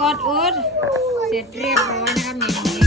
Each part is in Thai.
กดอุดเสร็จเรียบร้อยนะครับนี่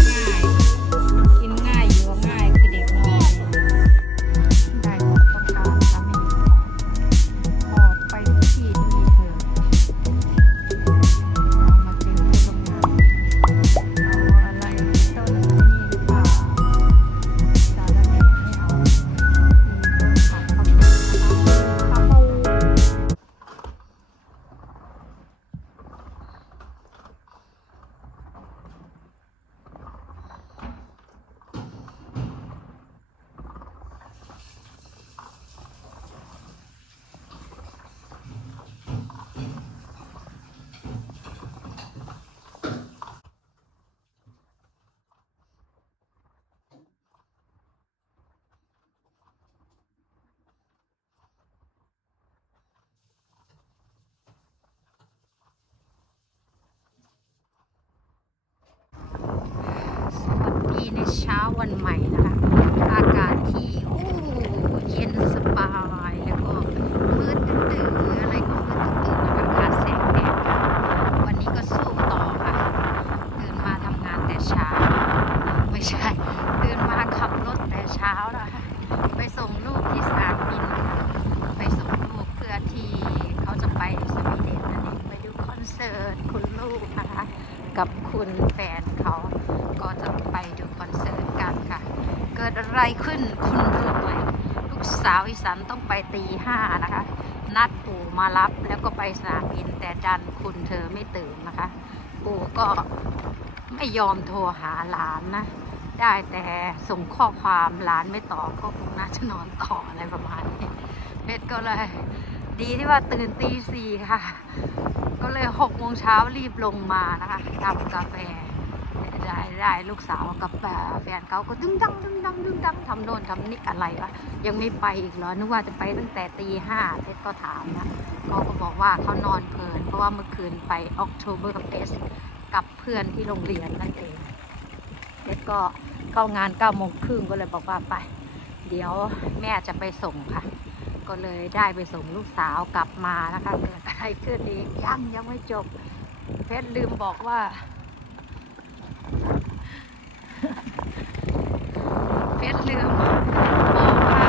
เช้าวันใหม่นะคะ อากาศที่โอ้เย็นสบายแล้วก็มืดตื่นอะไรก็มืดตื่นนะคะขาดแสงแดดค่ะ วันนี้ก็สู้ต่อค่ะ ตื่นมาทำงานแต่เช้า ไม่ใช่ ตื่นมาขับรถแต่เช้านะคะไปส่งลูกที่สนามบิน ไปส่งลูกเพื่อที่เขาจะไปสวีเดนนั่นเองไปดูคอนเสิร์ตคุณลูกนะคะ กับคุณแฟนเขาก็จะไปดูคอนเสิร์ตกันค่ะ เกิดอะ ไรขึ้นคุณรู้ไหมลูกสาวอีสันต้องไปตีห้านะคะ นัดปู่มารับแล้วก็ไปสนามบินแต่ดันคุณเธอไม่ตื่นนะคะ ปู่ก็ไม่ยอมโทรหาหลานนะ ได้แต่ส่งข้อความหลานไม่ตอบก็คงน่าจะนอนต่ออะไรประมาณนี้เพชรก็เลยดีที่ว่าตื่นตีสี่ค่ะ ก็เลยหกโมงเช้ารีบลงมานะคะทำกาแฟ ได้ได้ลูกสาวกับแฟนเขาก็ดึงดังดึงดังดึงดังทำโน่นทำนี่อะไรวะยังไม่ไปอีกเหรอนึกว่าจะไปตั้งแต่ตีห้าเพชรก็ถามนะเขาก็บอกว่าเขานอนเพลิน เพราะว่าเมื่อคืนไป October Fest กับเพื่อนที่โรงเรียนนั่นเองเพชรก็เข้างานเก้าโมงครึ่งก็เลยบอกว่าไป เดี๋ยวแม่จะไปส่งค่ะ ก็เลยได้ไปส่งลูกสาวกลับมานะคะเกิดอะไรขึ้นอีกยังยังไม่จบเพชรลืมบอกว่า เพชรลืมบอกว่า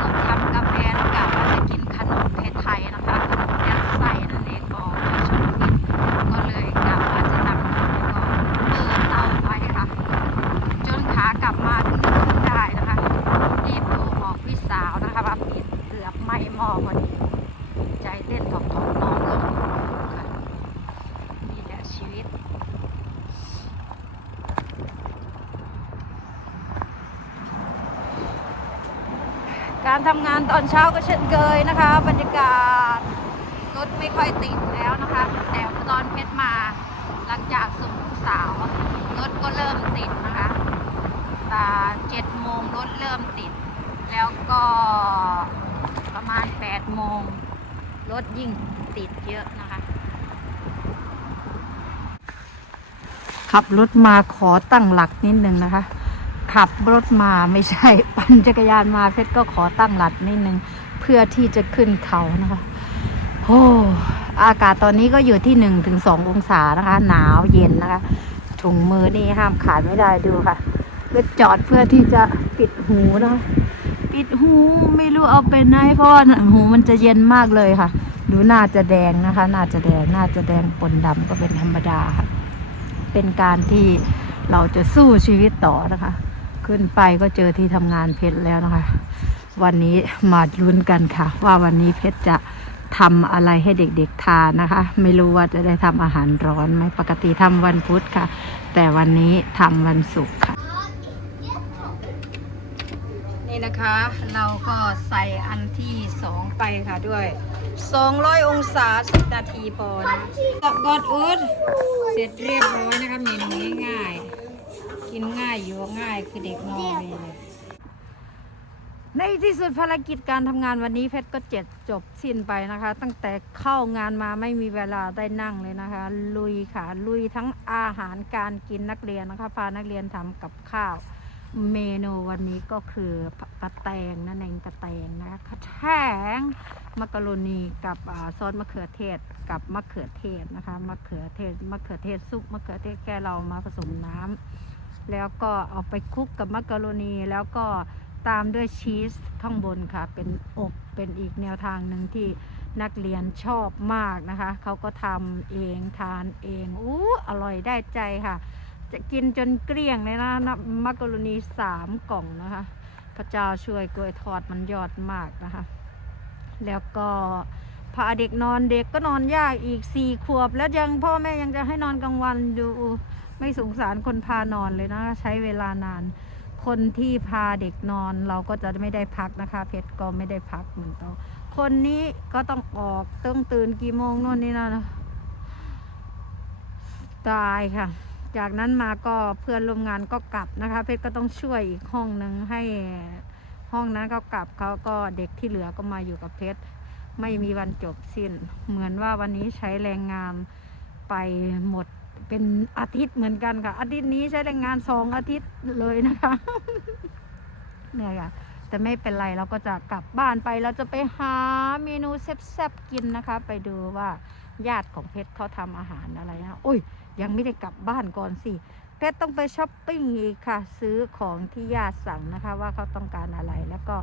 ต้องทำกาแฟแล้วกะว่าจะกินขนมไทยๆนะคะขนมยัดไส้นั่นเองก็ไม่ชอบกินก็เลยกะว่าจะทำแล้วก็เปิดเตาไว้ค่ะ จนขากลับมาถึงนึกขึ้นได้นะคะ รีบโทรบอกพี่สาวนะคะว่าปิดเกือบไหม้หม้อพอดี ใจเต้นของท้องน้องเลยค่ะนี่แหละชีวิต การทำงานตอนเช้าก็เช่นเคยนะคะ บรรยากาศรถไม่ค่อยติดแล้วนะคะ แต่ตอนเพชรมาหลังจากส่งลูกสาวรถก็เริ่มติดนะคะต่เจ็ดโมงรถเริ่มติด แล้วก็ประมาณแปดโมงรถยิ่งติดเยอะนะคะ ขับรถมาขอตั้งหลักนิดนึงนะคะ ขับรถมาไม่ใช่ ปั่นจักรยานมาเพชรก็ขอตั้งหลักนิดนึง เพื่อที่จะขึ้นเขานะคะโอ้อากาศตอนนี้ก็อยู่ที่หนึ่งถึงสององศานะคะ หนาวเย็นนะคะ ถุงมือนี่ห้ามขาดไม่ได้ดูค่ะก็จอดเพื่อที่จะปิดหูนะคะปิดหูไม่รู้เอาไปไหนเพราะว่าหูมันจะเย็นมากเลยค่ะ ดูน่าจะแดงนะคะ น่าจะแดงน่าจะแดงปนดำก็เป็นธรรมดาค่ะ เป็นการที่เราจะสู้ชีวิตต่อนะคะ ขึ้นไปก็เจอที่ทำงานเพชรแล้วนะคะ วันนี้มาลุ้นกันค่ะ ว่าวันนี้เพชรจะทำอะไรให้เด็กๆทานนะคะ ไม่รู้ว่าจะได้ทำอาหารร้อนไหมปกติทำวันพุธค่ะ แต่วันนี้ทำวันศุกร์ค่ะ นี่นะคะ เราก็ใส่อันที่สองไปค่ะด้วย 200 องศา10นาทีพอนะกดอุดเสร็จเรียบร้อยนะคะเมนูง่ายๆ กินง่ายอยู่ง่ายคือเด็กน้อยในที่สุดภารกิจการทำงานวันนี้เพชรก็เจ็ดจบสิ้นไปนะคะ ตั้งแต่เข้างานมาไม่มีเวลาได้นั่งเลยนะคะ ลุยค่ะ ลุยทั้งอาหารการกินนักเรียนนะคะ พานักเรียนทำกับข้าว เมนูวันนี้ก็คือกระแตงนั่นเองกระแตงนะคะกระแทงมักกะโรนีกับซอสมะเขือเทศกับมะเขือเทศนะคะมะเขือเทศมะเขือเทศซุปมะเขือเทศแค่เรามาผสมน้ำ แล้วก็เอาไปคลุกกับมักกะโรนีแล้วก็ตามด้วยชีสข้างบนค่ะ เป็นอบเป็นอีกแนวทางหนึ่งที่นักเรียนชอบมากนะคะ เขาก็ทำเองทานเองอู้อร่อยได้ใจค่ะ จะกินจนเกลี้ยงเลยนะนะมักกะโรนีสามกล่องนะคะ พระเจ้าช่วยกล้วยทอดมันยอดมากนะคะ แล้วก็พาเด็กนอนเด็กก็นอนยากอีกสี่ขวบ แล้วยังพ่อแม่ยังจะให้นอนกลางวันดู ไม่สงสารคนพานอนเลยนะ ใช้เวลานาน คนที่พาเด็กนอนเราก็จะไม่ได้พักนะคะ เพชรก็ไม่ได้พักเหมือนกันคนนี้ก็ต้องออกต้องตื่นกี่โมงโน่นนี่น่ะตายค่ะ จากนั้นมาก็เพื่อนร่วมงานก็กลับนะคะ เพชรก็ต้องช่วยอีกห้องหนึ่งให้ห้องนั้นเขากลับเขาก็เด็กที่เหลือก็มาอยู่กับเพชรไม่มีวันจบสิ้น เหมือนว่าวันนี้ใช้แรงงานไปหมด เป็นอาทิตย์เหมือนกันค่ะ อาทิตย์นี้ใช้แรงงานสองอาทิตย์เลยนะคะเหนื่อยค่ะแต่ไม่เป็นไรเราก็จะกลับบ้านไปเราจะไปหาเมนูแซ่บๆกินนะคะ ไปดูว่าญาติของเพชรเขาทำอาหารอะไรนะโอ้ย ยังไม่ได้กลับบ้านก่อนสิเพชรต้องไปช้อปปิ้งอีกค่ะ ซื้อของที่ญาติสั่งนะคะ ว่าเขาต้องการอะไรแล้วก็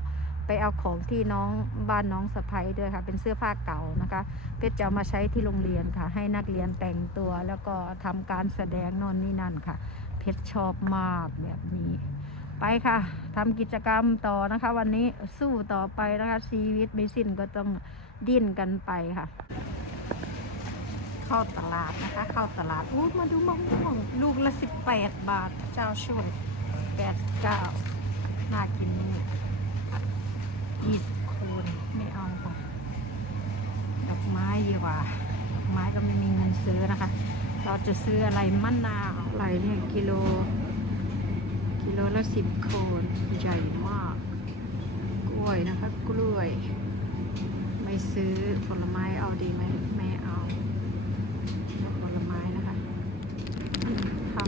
ไปเอาของที่น้องบ้านน้องสะพ้ยด้วยค่ะ เป็นเสื้อผ้าเก่านะคะ เพชรจะเอามาใช้ที่โรงเรียนค่ะ ให้นักเรียนแต่งตัวแล้วก็ทำการแสดงโนนนี่นั่นค่ะ เพชรชอบมากแบบนี้ ไปค่ะทำกิจกรรมต่อนะคะ วันนี้สู้ต่อไปนะคะชีวิตไม่สิ้นก็ต้องดิ้นกันไปค่ะ เข้าตลาดนะคะ เข้าตลาดอู้มาดูมะม่วงลูกละสิบแปดบาทเจ้าช่วยแปดเก้าน่ากินนี่ ยี่สิบคูณไม่เอาค่ะดอกไม้ดีกว่าดอกไม้ก็ไม่มีเงินซื้อนะคะ เราจะซื้ออะไรมะนาวอะไรเนี่ยกิโล กิโลละสิบโคนใหญ่มาก กล้วยนะคะ กล้วย ไม่ซื้อผลไม้เอาดีไหมแม่เอาผลไม้นะคะอืมทำ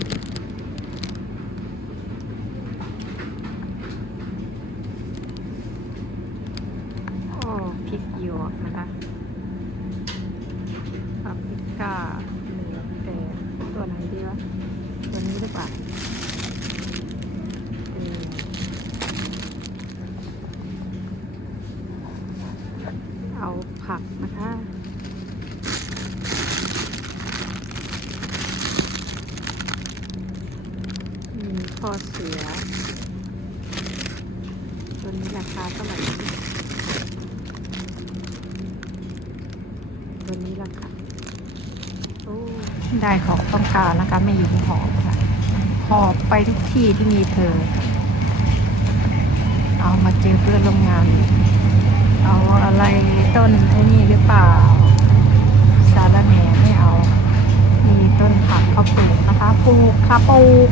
โอ้พริกหยวกนะคะปาปริก้าเหลืองแดงตัว ไหนดีวะ ตัวนี้หรือเปล่าเอาผักนะคะมีข้อเสีย ตัวนี้ราคาเท่าไหร่ตัวนี้ราคาโอ้ ได้ของต้องการนะคะไม่อยู่หอมค่ะหอบไปทุกที่ที่มีเธอ เอามาเจอเพื่อนร่วมงาน เอาอะไรต้นไอ้นี่หรือเปล่าสาระแหน่ไม่เอา มีต้นผักเขาปลูกนะคะปลูกค่ะปลูก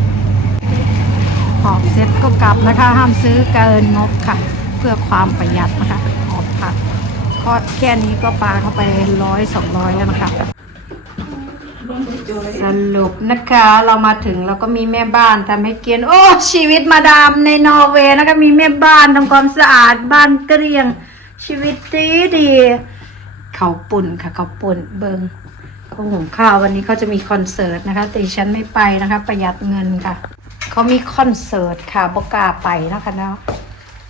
หอบเสร็จก็กลับนะคะ ห้ามซื้อเกินงบค่ะ เพื่อความประหยัดนะคะหอบผักก็แค่นี้ก็ปลาเข้าไปร้อยสองร้อยแล้วนะคะ สรุปนะคะเรามาถึงเราก็มีแม่บ้านทำให้กินโอ้ ชีวิตมาดามในนอร์เวย์นะคะมีแม่บ้านทำความสะอาดบ้านเกลี้ยง ชีวิตดีดีเขาวปุ่นค่ะเขาวปุ่นเบิงเขาหุงข้าววันนี้เขาจะมีคอนเสิร์ตนะคะแต่ดิฉันไม่ไปนะคะ ประหยัดเงินค่ะเขามีคอนเสิร์ตค่ะบกล้าไปนะคะเนาะ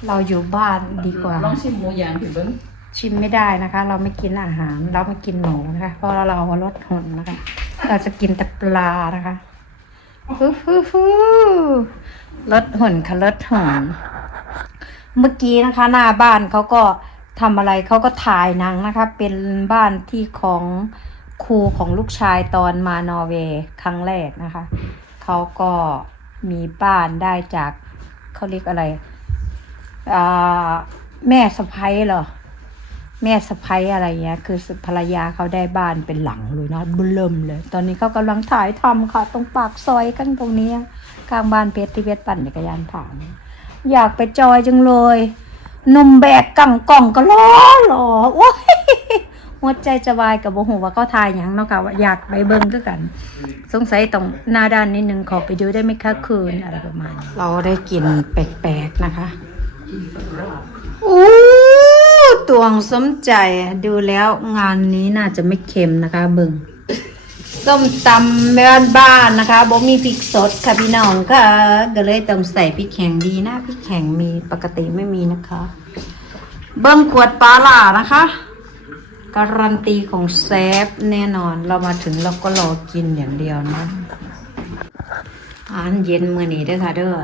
เราอยู่บ้านดีกว่าลองชิมหมูย่างผิวเบิ้งชิมไม่ได้นะคะ เราไม่กินอาหาร เราไม่กินหมูนะคะ เพราะเราลดหุ่นนะคะ เราจะกินแต่ปลานะคะฮู้ฮู้ฮู้ลดหุ่นค่ะลดหุ่นเมื่อกี้นะคะ หน้าบ้านเขาก็ทำอะไรเขาก็ถ่ายหนังนะคะ เป็นบ้านที่ของครูของลูกชายตอนมานอร์เวย์ครั้งแรกนะคะเขาก็มีบ้านได้จากเขาเรียกอะไรอ่าแม่สะพ้ยเหรอ แม่สะพ้ยอะไรเงี้ย คือภรรยาเขาได้บ้านเป็นหลังเลยนะเบิ่มเลย ตอนนี้เขากำลังถ่ายทำค่ะ ตรงปากซอยกันตรงเนี้ยข้างบ้านเพชรที่เพชรปั่นจักรยานผ่าน อยากไปจอยจังเลยหนมแบกกังกล่องก็ล้อหล่อโอ้ยหัวใจจะวายกับโบหูว่าเขาทายอย่างเนาะค่ะว่าอยากไปเบิ่งคือกัน สงสัยต้องหน้าด้านนิดนึงขอไปดูได้ไหมคะคืนอะไรประมาณนี้เราได้กลิ่นแปลกๆนะคะอู้ ตวงสมใจดูแล้วงานนี้น่าจะไม่เค็มนะคะเบิงส้มตำบ้านบ้านนะคะบ่มีพริกสดค่ะพี่น้องค่ะก็เลยต้องใส่พริกแข็งดีนะพริกแข็งมีปกติไม่มีนะคะ เบิ้งขวดปลาล่านะคะการันตีของแซฟแน่นอนเรามาถึงเราก็รอกินอย่างเดียวนะอาหารเย็นมื้อนี้เด้อค่ะเด้อ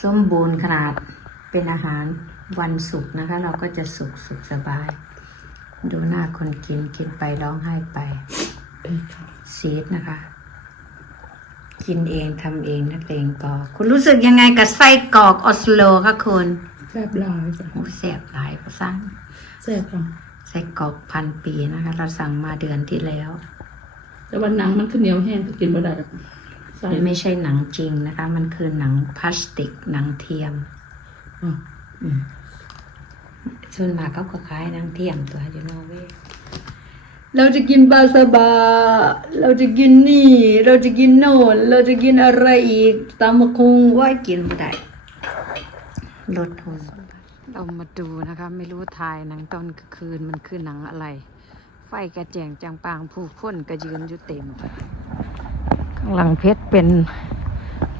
สมบูรณ์ขนาดเป็นอาหาร วันศุกร์นะคะ เราก็จะสุขสุขสบาย ดูหน้าคนกินกินไปร้องไห้ไปซีดนะคะ กินเองทำเองนักเลงกอกคุณรู้สึกยังไงกับไส้กรอกออสโลคะคุณแซ่บหลายจ้ะโอ้แสบหลายประสังแซ่บค่ะไส้กรอกพันปีนะคะ เราสั่งมาเดือนที่แล้ว แต่ว่าหนังมันขึ้นเหนียวแห้งก็กินไม่ได้หรอกใส่มันไม่ใช่หนังจริงนะคะ มันคือหนังพลาสติกหนังเทียมอะ ส่วนมากเขาก็ขายหนังเทียมตัวอยู่นอร์เวย์เราจะกินบาซาบา เราจะกินนี่ เราจะกินโน่นเราจะกินอะไรอีกตามมาคงว่ากินไม่ได้ลดทุนเรามาดูนะคะ ไม่รู้ถ่ายหนังตอนกลางคืนมันคือหนังอะไร ไฟกระแจงจางปางผู้คนก็ยืนอยู่เต็มข้างหลังเพชรเป็น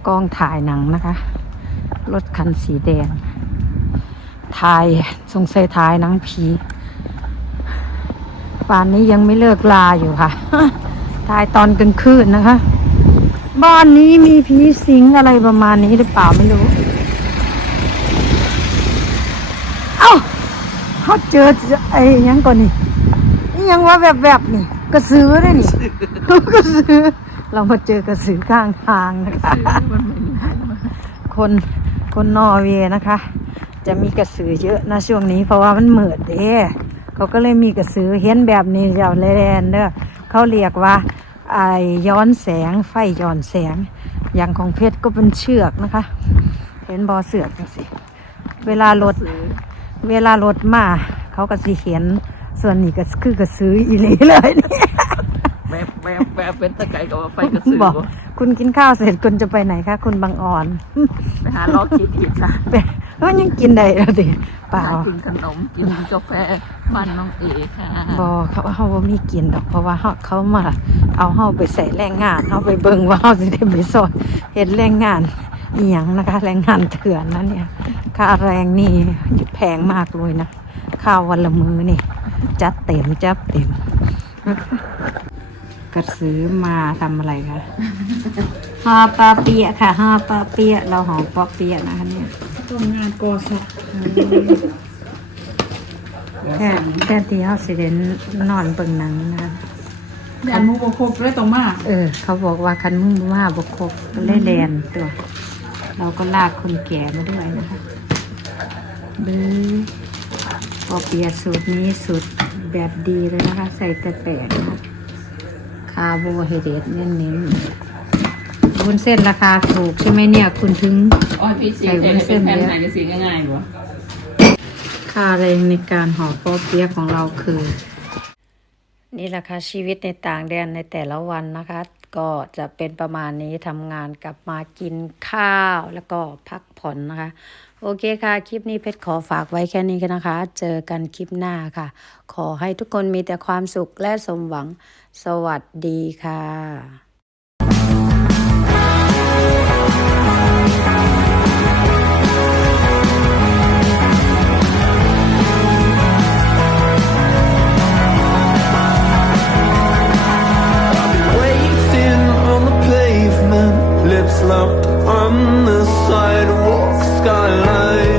กองถ่ายหนังนะคะ รถคันสีแดง ถ่ายสงสัยถ่ายหนังผีป่านนี้ยังไม่เลิกลาอยู่ค่ะถ่ายตอนกลางคืนนะคะ บ้านนี้มีผีสิงอะไรประมาณนี้หรือเปล่าไม่รู้ เอ้าเขาเจอไอ้หยังก่อนนี่นี่ยังว่าแบบแบบๆนี่กระสือได้นี่กระสือเรามาเจอกระสือข้างทางนะคะคนคนนอร์เวย์นะคะ จะมีกระสือเยอะนะช่วงนี้เพราะว่ามันเหมือดเด้เขาก็เลยมีกระสือเห็นแบบนี้เจ้าแลนเด้อเขาเรียกว่าไอย้อนแสงไฟย้อนแสง อย่างของเพชรก็เป็นเชือกนะคะ เห็นบอเสือกจังสิเวลารถเวลารถมาเขาก็สิเห็นส่วนนี้ก็คือกระสืออีหลีเลยนี่แวบแวบแวบเป็นตะไคร้กับว่าไฟกระสือบอกคุณกินข้าวเสร็จคุณจะไปไหนคะคุณบางอ่อน ไปหาล้อกินอีกค่ะไป เอ้ยยังกินได้แล้วสิเปล่ากินขนมกินกาแฟบ้านน้องเอค่ะบอเขาเขาว่ามีกินดอกเพราะว่าเขาเขามาเอาเฮาไปใส่แรงงานเฮาไปเบิ่งว่าเฮาสิได้ไปสอนเฮ็ดแรงงานอีหยังนะคะ แรงงานเถื่อนนะเนี่ยค่าแรงนี่แพงมากเลยนะข้าววันละมื้อนี่จัดเต็มจัดเต็ม กระซื้อมาทำอะไรคะห่อปลาเปียะค่ะห่อปลาเปียะเราห่อปลาเปียะนะคะเนี่ย ก็งานกอสักแค่แค่ที่เขาสิเดนนอนเบิ่งหนังนะคะอันมุกครบเลยต้องมาเออ เขาบอกว่าคันมึงว่าบกครบก็เลยแลนตัว เราก็ลากคนแก่มาด้วยนะคะบื้อปอเปียะสูตรนี้สูตรแบบดีเลยนะคะ ใส่แต่แปดนะคะคาร์โบไฮเดรตเน้นๆ วุ้นเส้นราคาถูกใช่ไหมเนี่ย คุณถึง อ๋อพี่สีแทนเป็นแทนไหนจะสีง่ายๆหรอค่าแรงในการห่อปอเปี๊ยะของเราคือ นี่แหละค่ะชีวิตในต่างแดนในแต่ละวันนะคะ ก็จะเป็นประมาณนี้ทำงานกลับมากินข้าวแล้วก็พักผ่อนนะคะ โอเคค่ะ คลิปนี้เพชรขอฝากไว้แค่นี้กันนะคะ เจอกันคลิปหน้าค่ะ ขอให้ทุกคนมีแต่ความสุขและสมหวัง สวัสดีค่ะ up on the sidewalk skyline.